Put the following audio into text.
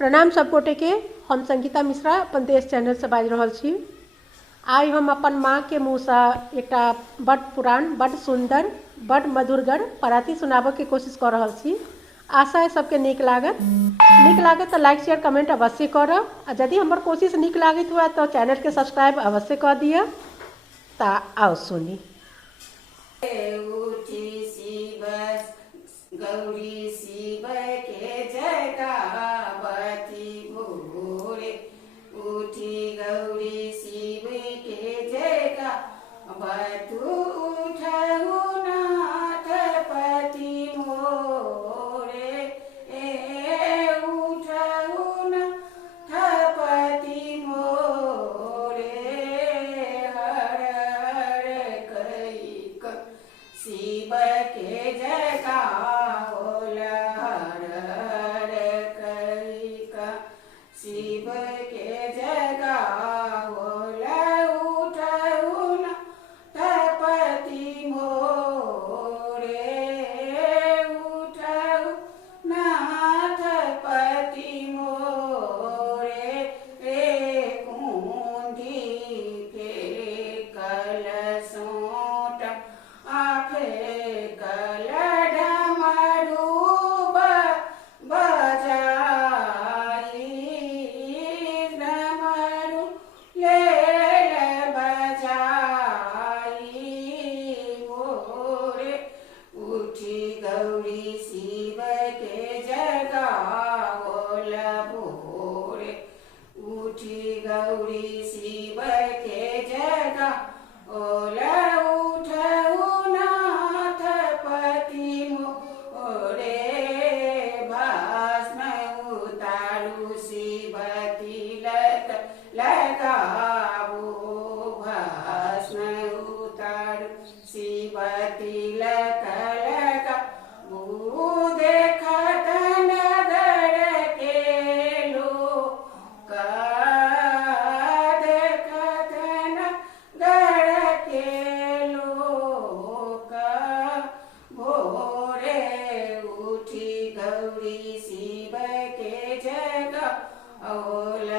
प्रणाम सब गोटे के। हम संगीता मिश्रा अपन देश चैनल से बाज रहल छी। आई हम अपन माँ के मुँह से एक बड़ पुरान, बड़ सुंदर, बड़ मधुरगर पराती सुनाबे के कोशिश कर रहल छी। आशा है सबके नीक लागत तो लाइक शेयर कमेंट अवश्य करब। आ यदि हमार कोशिश नीक लागत हुआ तो चैनल के सब्सक्राइब अवश्य कर दिए। ता आओ सुनी। उठी शिव गौरी शिव के जगावती भोरे, उठी गौरी शिव के जगावतु उठहु नाथ पति मोरे, उठहु नाथ पति मोरे। हर हर कैक शिव के जगाओल, हर हर कैक शिव के जगाओल, उठहु नाथ पति मोरे, उठहु नाथ पति मोरे। रे कुंडी फेरे कलशोट आफे कल डमरू बजाई, डमरू लेल बजाई मोरे। उठी गौरी शिव के जगाओल भोरे, उठी गौरी शिव के जगाओल, उठहु नाथ पति मोरे। भस्म उतारू शिव तिलक लगाओ, भस्म उतारू शिव तिलक लगाओ। देखत नगर के लोक, देखत नगर के लोक। भोरे उठी गौरी शिव के जगाओल,